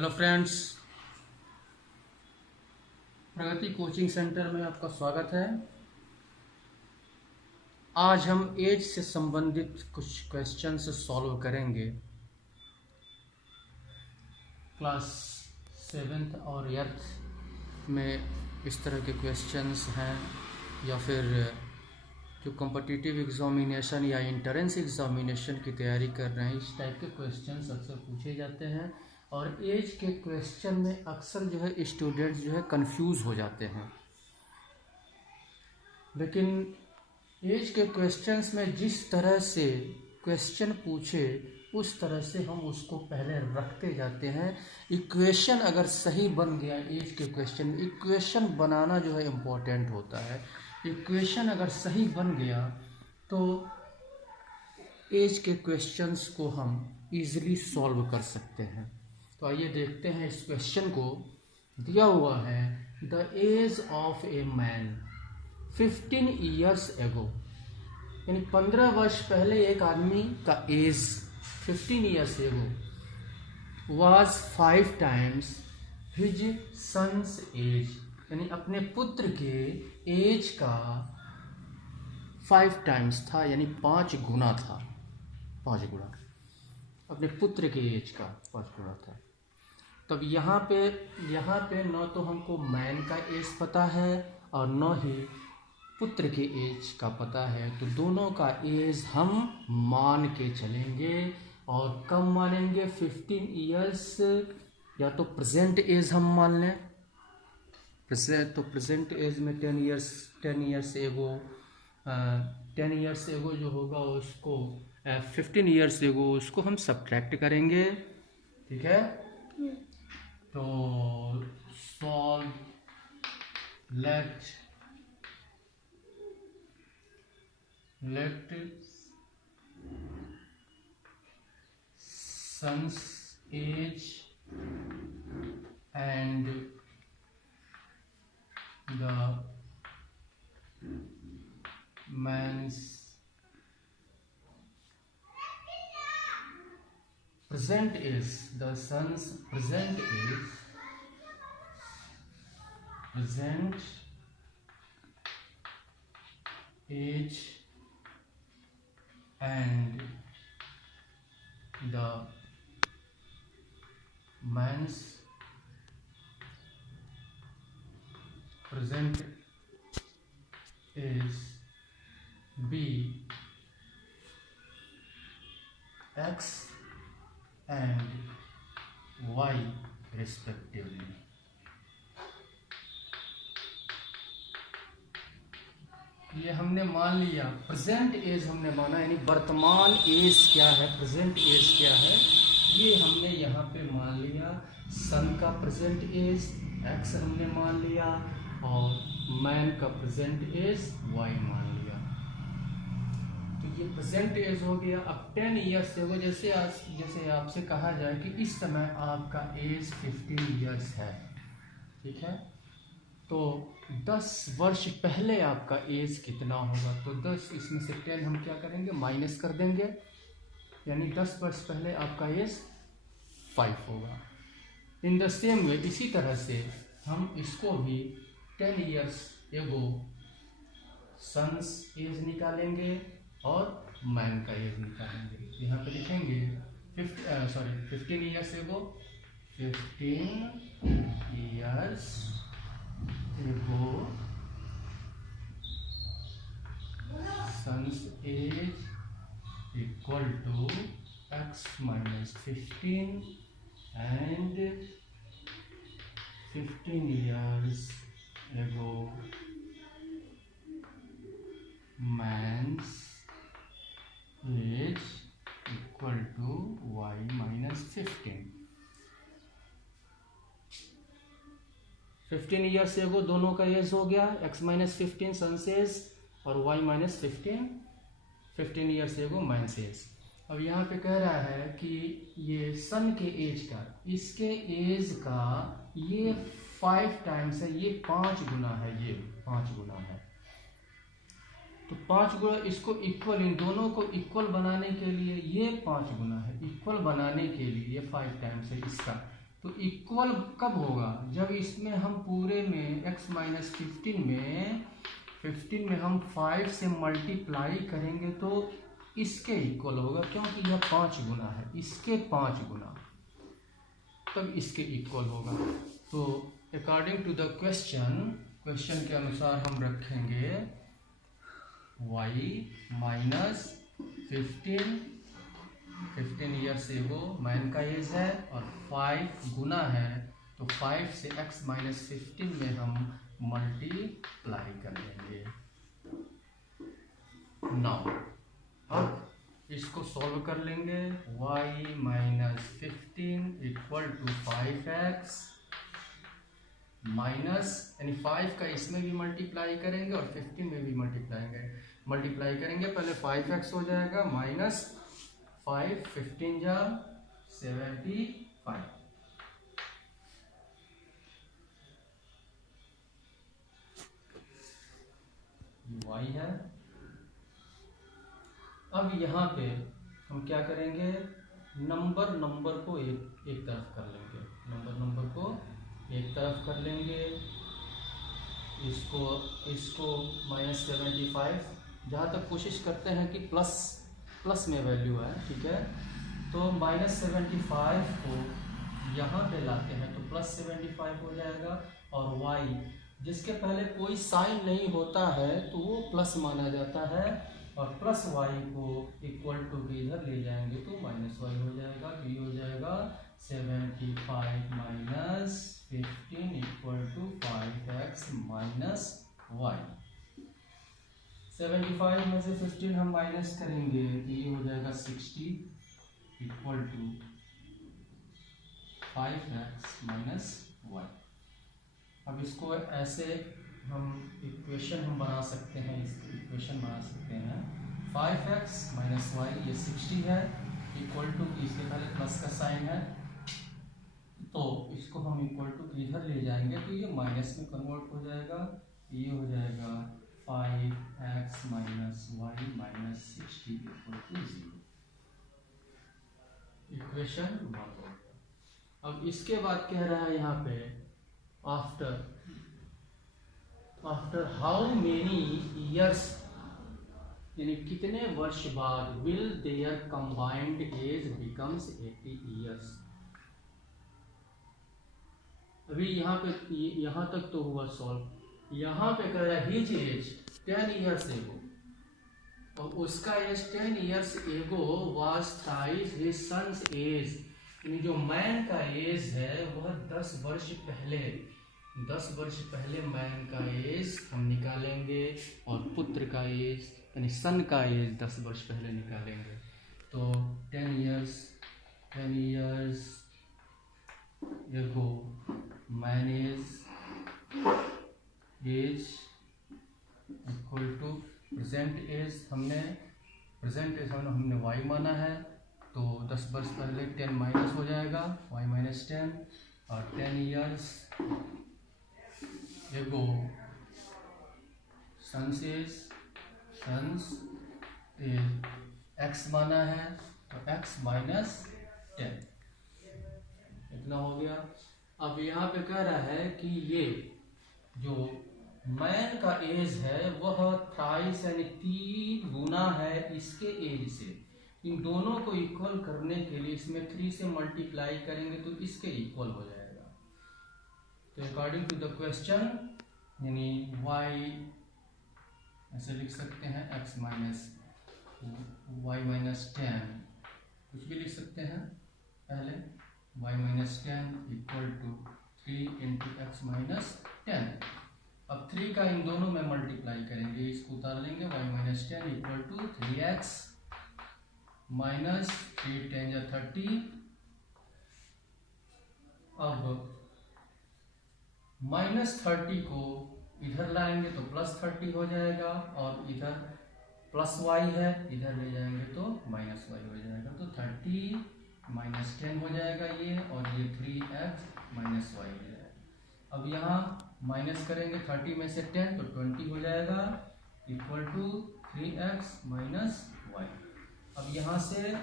Hello friends, प्रगति coaching centre में आपका स्वागत है। आज हम एज से संबंधित कुछ क्वेश्चंस सॉल्व करेंगे। क्लास 7th और 8th में इस तरह के क्वेश्चंस हैं या फिर जो कॉम्पिटिटिव एग्जामिनेशन या एंट्रेंस एग्जामिनेशन की तैयारी कर रहे हैं, इस टाइप के क्वेश्चंस अक्सर पूछे जाते हैं। और एज के क्वेश्चन में अक्सर जो है स्टूडेंट्स जो है कंफ्यूज हो जाते हैं। लेकिन एज के क्वेश्चंस में जिस तरह से क्वेश्चन पूछे उस तरह से हम उसको पहले रखते जाते हैं। इक्वेशन अगर सही बन गया एज के क्वेश्चन, इक्वेशन बनाना जो है इम्पोर्टेंट होता है। इक्वेशन अगर सही बन गया तो एज के क्वेश्चंस को हम इजीली सॉल्व कर सकते हैं। तो आइए देखते हैं इस क्वेश्चन को। दिया हुआ है the age of a man 15 years ago, यानी 15 वर्ष पहले एक आदमी का as 15 years ago was 5 times his son's age, यानी अपने पुत्र के एज का 5 times था, यानी 5 गुना था। 5 गुना अपने पुत्र के एज का 5 गुना था। तब यहाँ पे न तो हमको मैन का एज पता है और न ही पुत्र के एज का पता है, तो दोनों का एज हम मान के चलेंगे। और कब मानेंगे? 15 years, या तो प्रेजेंट एज हम मान लें। प्रेजेंट एज में 10 years एगो 10 years एगो जो होगा उसको 15 years एगो उसको हम सब्ट्रैक्ट करेंगे। ठीक है, तो solve let son's age and the man's present age. The son's present age and the man's present age be x and y respectively। ये हमने मान लिया, प्रेजेंट एज हमने माना, यानी वर्तमान एज क्या है, प्रेजेंट एज क्या है, ये हमने यहाँ पे मान लिया। सन का प्रेजेंट एज एक्स हमने मान लिया और मैन का प्रेजेंट एज वाई मान लिया। तो ये प्रेजेंट एज हो गया। अब 10 years से वो जैसे आपसे कहा जाए कि इस समय आपका एज 15 years है, ठीक है, तो 10 वर्ष पहले आपका एज कितना होगा? तो 10 इसमें से 10 हम क्या करेंगे? माइनस कर देंगे, यानी 10 वर्ष पहले आपका एज 5 होगा। इन द सेम वे, इसी तरह से हम इसको भी 10 years एगो सन्स एज निकालेंगे और मैन का एज निकालेंगे। यहाँ पे लिखेंगे 15 years एगो 15 years एगो son's age equal to x minus 15 and 15 years ago man's age equal to y minus 15। 15 years एगो दोनों का एज हो गया, x माइनस 15 सन्स एज और y माइनस 15 years एगो मैन्स एज। अब यहाँ पे कह रहा है कि ये सन के एज का, इसके एज का ये 5 times है, ये 5 गुना है, ये 5 गुना है। तो 5 गुना इसको इक्वल, इन दोनों को इक्वल बनाने के लिए ये 5 गुना है, इक्वल बनाने के लिए ये 5 times है इसका, तो इक्वल कब होगा, जब इसमें हम पूरे में x माइनस 15 में हम 5 से मल्टीप्लाई करेंगे तो इसके इक्वल होगा, क्योंकि यह 5 गुना है, इसके 5 गुना, तब इसके इक्वल होगा। तो अकॉर्डिंग टू द क्वेश्चन के अनुसार हम रखेंगे y माइनस 15 ईयर से वो मैन का एज है और 5 गुना है, तो 5 से x माइनस 15 में हम मल्टीप्लाई कर लेंगे। नाउ अब इसको सॉल्व कर लेंगे। y minus 15 equal to 5x minus, यानी 5 का इसमें भी मल्टीप्लाई करेंगे और 15 में भी मल्टीप्लाई करेंगे। पहले 5x हो जाएगा माइनस 5, 15 जा 75, y है। अब यहाँ पे हम क्या करेंगे, नंबर को एक तरफ कर लेंगे, नंबर को एक तरफ कर लेंगे। इसको माइनस 75, जहाँ तक कोशिश करते हैं कि प्लस में वैल्यू है, ठीक है। तो माइनस 75 को यहाँ पे लाते हैं तो प्लस 75 हो जाएगा, और y जिसके पहले कोई साइन नहीं होता है तो वो प्लस माना जाता है, और प्लस y को इक्वल टू इधर ले जाएंगे तो माइनस y हो जाएगा। तो ये हो जाएगा 75 minus 15 equal to 5x minus y। 75 में से 15 हम माइनस करेंगे तो ये हो जाएगा 60 equal to 5x minus y। अब इसको ऐसे हम इक्वेशन बना सकते हैं, इसकी इक्वेशन बना सकते हैं 5x माइनस y, ये 60 है, इक्वल टू, इसके पहले प्लस का साइन है तो इसको हम इक्वल टू इधर ले जाएंगे तो ये माइनस में कन्वर्ट हो जाएगा। ये हो जाएगा 5x minus y minus 60 equal to 0, equation 1। अब इसके बाद कह रहा है यहाँ पे आफ्टर हाउ मेनी ईयर्स, यानी कितने वर्ष बाद will their combined age becomes 80 years. अभी यहाँ तक तो हुआ सॉल्व। यहाँ पे कह रहा है हिज एज 10 ईयर्स एगो, और उसका age 10 years ago was thrice his son's age, यानी जो मैन का एज है वह 10 वर्ष पहले मैन का एज हम निकालेंगे, और पुत्र का एज यानी सन का एज 10 वर्ष पहले निकालेंगे। तो 10 years ago man age equal to present age, हमने y माना है तो 10 वर्ष पहले 10 माइनस हो जाएगा, y माइनस 10, और 10 ईयर्स एगो सन्स एज x माना है तो x माइनस 10, इतना हो गया। अब यहाँ पे कह रहा है कि ये जो मैन का एज है वह थ्राइस यानी 3 गुना है इसके एज से। इन दोनों को इक्वल करने के लिए इसमें 3 से मल्टीप्लाई करेंगे तो इसके इक्वल हो जाएगा। तो अकॉर्डिंग टू द क्वेश्चन, यानी y ऐसे लिख सकते हैं x माइनस y माइनस 10, कुछ भी लिख सकते हैं पहले, y minus 10 equal to 3 into x minus 10। अब 3 का इन दोनों में मल्टीप्लाई करेंगे, इसको उतार लेंगे, y minus 10 equal to 3x minus 3 10 या 30। अब माइनस 30 को इधर लाएंगे तो प्लस 30 हो जाएगा, और इधर प्लस y है, इधर ले जाएंगे तो माइनस y हो जाएगा। तो 30 माइनस 10 हो जाएगा ये, और ये 3x माइनस y हो जाएगा। अब यहाँ माइनस करेंगे 30 में से 10 तो 20 हो जाएगा, equal to 3x minus y। अब यहाँ से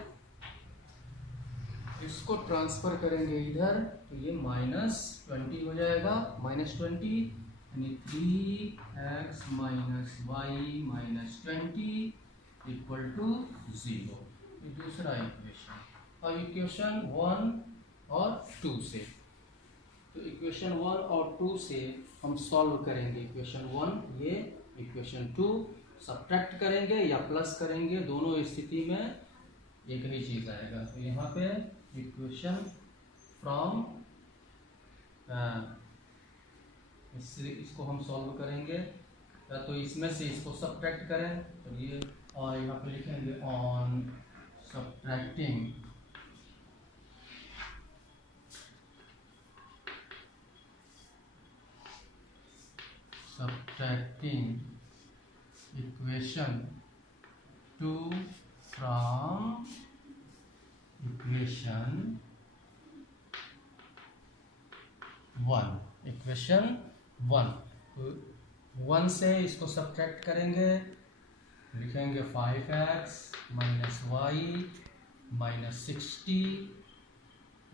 इसको ट्रांसफर करेंगे इधर तो ये -20 हो जाएगा, -20 यानी 3x minus y minus 20 equal to 0। ये दूसरा इक्वेशन। अब इक्वेशन 1 और 2 से, तो इक्वेशन 1 और 2 से हम सॉल्व करेंगे। इक्वेशन 1 ये, इक्वेशन 2 सब्ट्रैक्ट करेंगे या प्लस करेंगे, दोनों स्थिति में एक ही चीज आएगा। तो यहाँ पे इक्वेशन फ्रॉम इसको हम सॉल्व करेंगे, या तो इसमें से इसको सब्ट्रैक्ट करें तो ये, और यहाँ पे लिखेंगे on subtracting equation 2 from equation 1। Equation 1, तो 1 से इसको सब्ट्रैक्ट करेंगे, लिखेंगे 5x minus y minus 60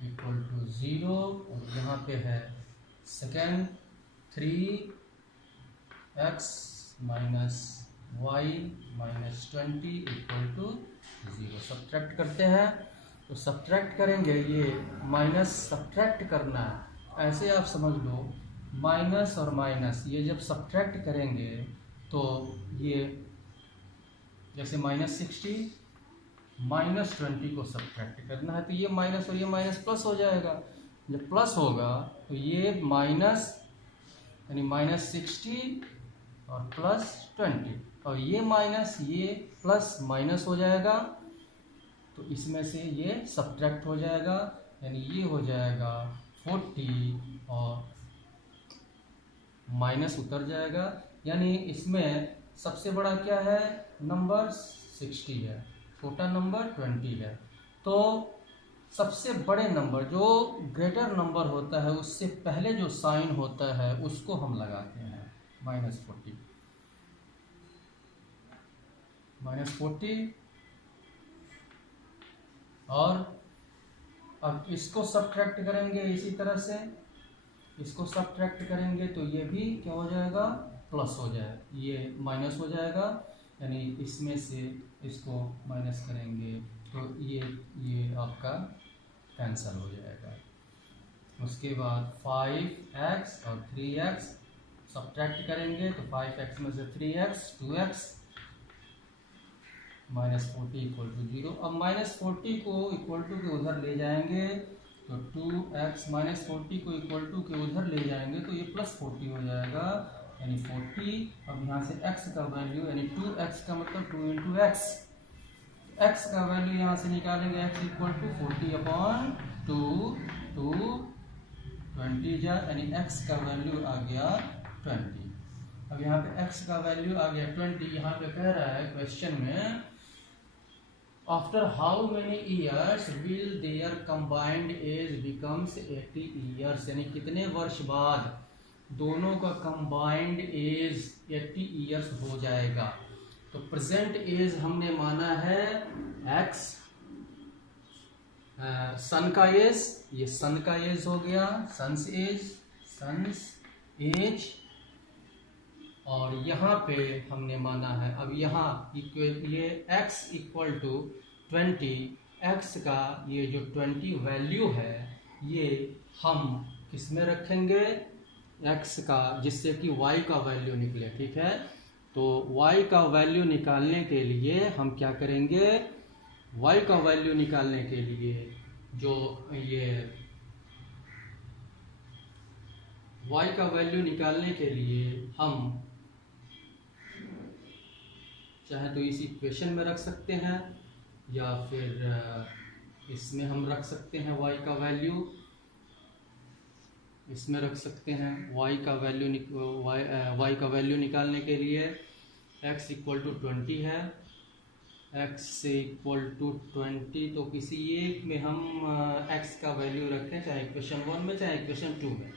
equal to 0, और यहाँ पे है second 3x minus y minus 20 equal to 0। Subtract करते हैं, तो सब्ट्रैक्ट करेंगे, ये माइनस सब्ट्रैक्ट करना है, ऐसे आप समझ लो माइनस और माइनस ये जब सब्ट्रैक्ट करेंगे तो ये जैसे -60 -20 को सब्ट्रैक्ट करना है, तो ये माइनस और ये माइनस प्लस हो जाएगा। जब प्लस होगा तो ये माइनस यानी -60 और +20, और ये माइनस ये प्लस माइनस हो जाएगा, तो इसमें से ये सब्ट्रैक्ट हो जाएगा, यानी ये हो जाएगा 40 और माइनस उतर जाएगा, यानी इसमें सबसे बड़ा क्या है नंबर 60 है, छोटा नंबर 20 है। तो सबसे बड़े नंबर जो ग्रेटर नंबर होता है उससे पहले जो साइन होता है उसको हम लगाते हैं -40 और अब इसको सब्ट्रैक्ट करेंगे इसी तरह से, इसको सब्ट्रैक्ट करेंगे तो ये भी क्या हो जाएगा प्लस हो जाए, ये माइनस हो जाएगा, यानी इसमें से इसको माइनस करेंगे तो ये आपका कैंसिल हो जाएगा। उसके बाद 5x और 3x सब्ट्रैक्ट करेंगे तो 5x में से 3x 2x -40 इक्वल टू 0। अब -40 को इक्वल टू के उधर ले जाएंगे तो 2x -40 को इक्वल टू के उधर ले जाएंगे तो ये +40 हो जाएगा, यानी 40। अब यहाँ से x का वैल्यू यानी 2x का मतलब 2 इंटू एक्स, x का वैल्यू यहाँ से निकालेंगे, x इक्वल टू 40/2 टू 20 जा, यानी x का वैल्यू आ गया 20। अब यहाँ पे x का वैल्यू आ गया 20। यहाँ पे कह रहा है क्वेश्चन में after how many years will their combined age becomes 80 years, यानी कितने वर्ष बाद दोनों का कंबाइंड एज 80 ईयर्स हो जाएगा। तो प्रेजेंट एज हमने माना है x, सन का एज, ये सन का एज हो गया, सन्स एज, और यहाँ पे हमने माना है, अब यहाँ ये x इक्वल टू 20, x का ये जो 20 वैल्यू है ये हम किस में रखेंगे x का, जिससे कि y का वैल्यू निकले, ठीक है। तो y का वैल्यू निकालने के लिए हम क्या करेंगे, y का वैल्यू निकालने के लिए जो ये y का वैल्यू निकालने के लिए हम चाहे तो इस इक्वेशन में रख सकते हैं या फिर इसमें हम रख सकते हैं y का वैल्यू, इसमें रख सकते हैं y का वैल्यू निकालने के लिए x इक्वल टू 20 है, x इक्वल टू 20, तो किसी एक में हम x का वैल्यू रखें, चाहे इक्वेशन 1 में चाहे इक्वेशन 2 में।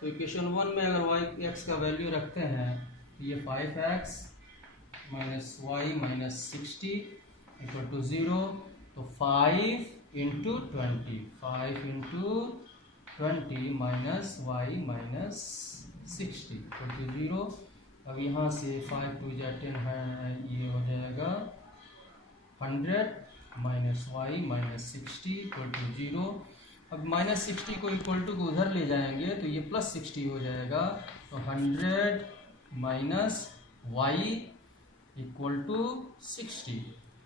तो इक्वेशन 1 में अगर x का वैल्यू रखते हैं तो ये 5x minus y minus 60 equal to 0, तो 5 into 20, 5 into 20 minus y minus 60 तो 0। अब यहाँ से 5 2 जा 10 है, ये हो जाएगा 100 minus y minus 60 equal to 0। अब माइनस 60 को इक्वल टू को उधर ले जाएंगे तो ये प्लस 60 हो जाएगा। तो 100 माइनस वाई इक्वल टू 60।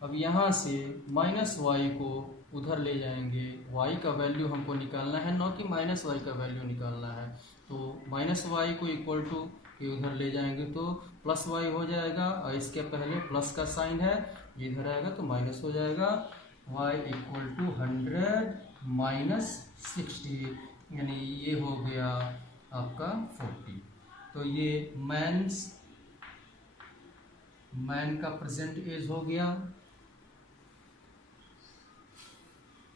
अब यहाँ से माइनस वाई को उधर ले जाएंगे, वाई का वैल्यू हमको निकालना है, न कि माइनस वाई का वैल्यू निकालना है। तो माइनस वाई को इक्वल टू ये उधर ले जाएंगे तो प्लस वाई हो जाएगा, और इसके पहले प्लस का साइन है, ये इधर आएगा तो माइनस हो जाएगा। y इक्वल टू 100 माइनस 60, यानी ये हो गया आपका 40। तो ये मैन का प्रेजेंट एज हो गया,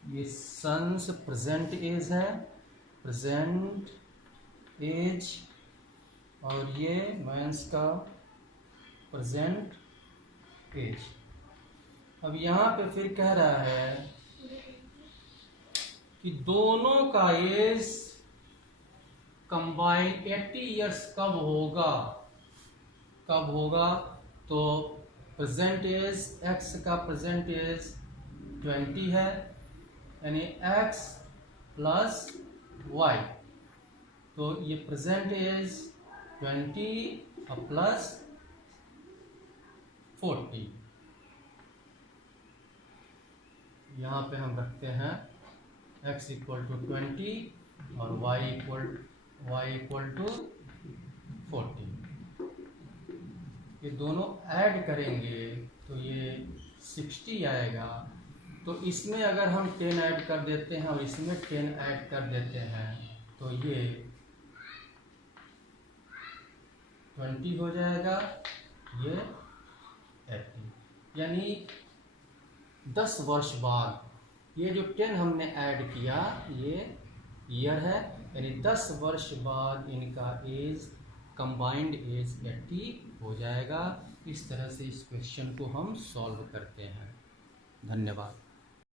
ये सन्स प्रेजेंट एज है, प्रेजेंट एज, और ये मैंस का प्रेजेंट एज। अब यहाँ पे फिर कह रहा है कि दोनों का एज कंबाइन 80 इयर्स कब होगा। तो प्रेजेंट एज, एक्स का प्रेजेंट एज 20 है, यानी एक्स प्लस वाई, तो ये प्रेजेंट एज 20 और प्लस 40। यहाँ पे हम रखते हैं x इक्वल टू 20 और y इक्वल टू 40। ये दोनों ऐड करेंगे तो ये 60 आएगा। तो इसमें अगर हम 10 ऐड कर देते हैं और इसमें 10 ऐड कर देते हैं तो ये 20 हो जाएगा, ये 80। यानी 10 वर्ष बाद ये जो 10 हमने ऐड किया ये ईयर है, यानी 10 वर्ष बाद इनका एज कंबाइंड एज 80 हो जाएगा। इस तरह से इस क्वेश्चन को हम सॉल्व करते हैं। धन्यवाद।